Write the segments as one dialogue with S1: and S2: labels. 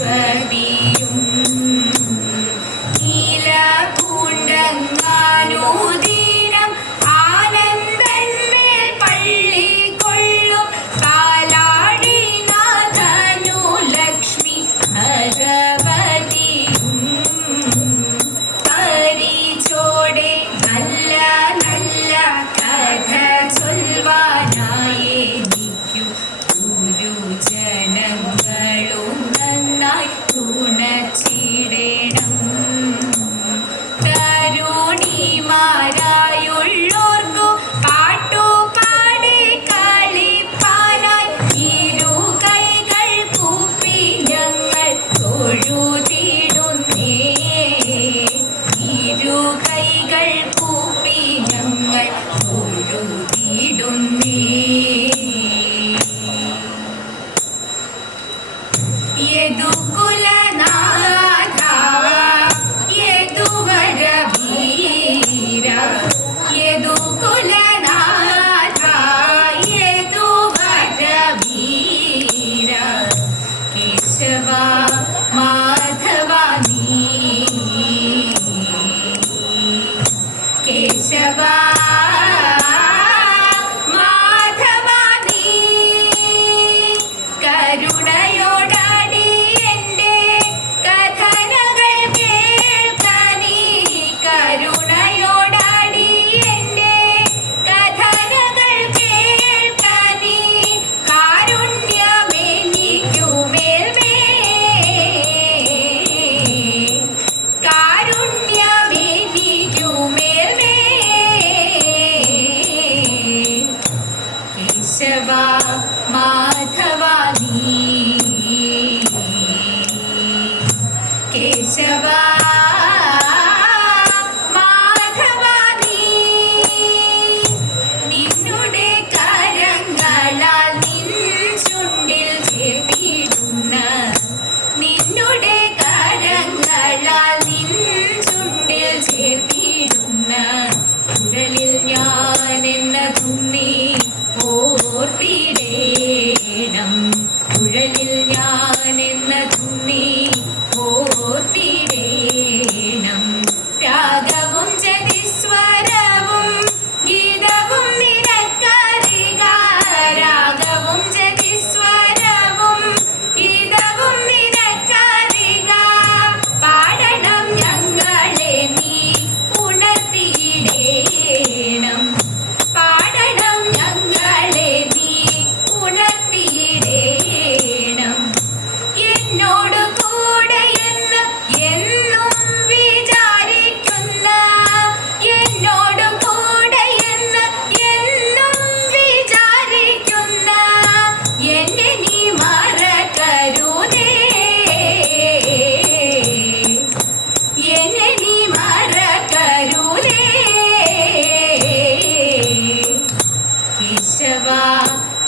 S1: Thank Keshava Madhava വേണം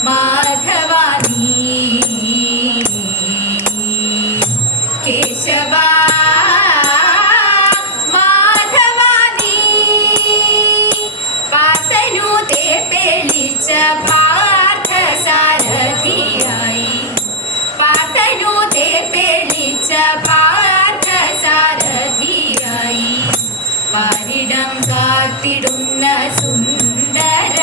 S1: മാധവ നീ കേശവ മാധവ നീ പാത്തനു തേപ്പെളിച്ച പാർത്ഥസാരഥിയായി. പാത്തനു തേപ്പെളിച്ച പാർത്ഥസാരഥിയായി. പാരിടം കാത്തിടുന്ന സുന്ദര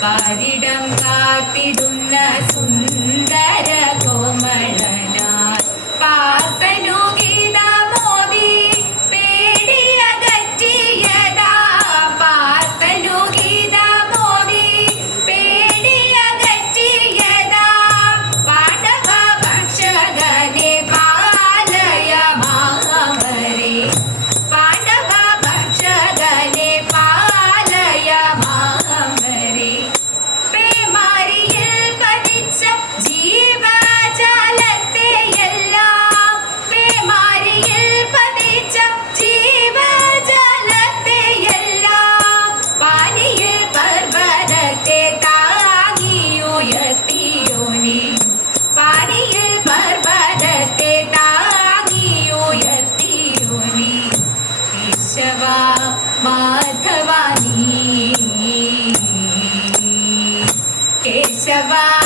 S1: പാരിടം കാത്തിടുന്ന സുന്ദര കോമളനായി माधवानी। केशवा।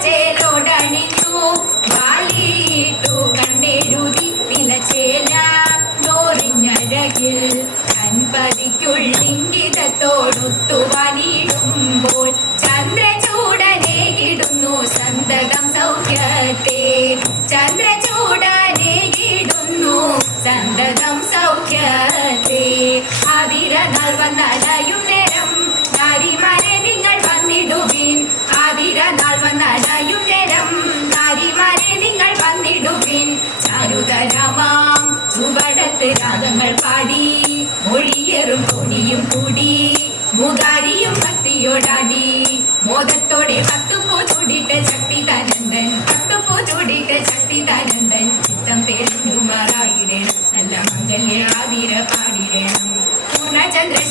S1: ചേലോടണിഞ്ഞു. വാലിട്ടു കണ്ണെഴുതി നിലച്ചേല നോറിഞ്ഞഴകിൽ. കൺപതിക്കുള്ളിങ്കിതത്തോടെ തൊട്ടുവാനിടുമ്പോൾ ചന്ദ്രചൂടനേകിടുന്നു സന്തതം സൗഖ്യത്തെ. ചന്ദ്രചൂടനേകിടുന്നു സന്തതം വന്നാലും നേരം നാരിമാരെ നിങ്ങൾ വന്നിടുവിൻ. വന്നടയും നേരം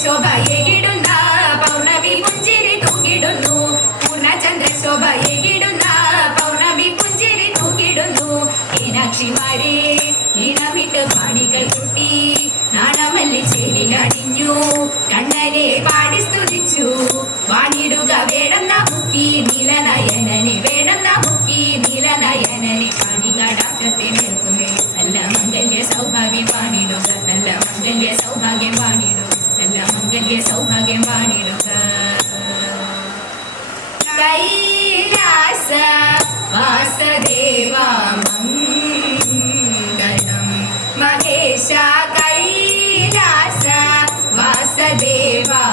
S1: പൂർണചന്ദ്രശോഭയെയിടുന്ന പൗർണമി പുഞ്ചിരി തൂക്കിടുന്നു പൂർണചന്ദ്രശോഭയെയിടുന്ന പൗർണമി പുഞ്ചിരി തൂക്കിടുന്നു മീനാക്ഷിമാരെ ഇണമിട്ട് പാടികൾ കുട്ടി നാണമല്ലി ചേലിലടിഞ്ഞു കണ്ണനെ പാടി സ്തുതിച്ചു വാണിടുക വേണം നമുക്കി നീലനയനനെ വേണം നമുക്കി നീലനയനനെ പാടികാടാക്ഷത്തെ നിൽക്കുന്നേ നല്ല മംഗല്യ സൗഭാഗ്യം പാടിടുക നല്ല മംഗല്യ സൗഭാഗ്യം ದೇವಾ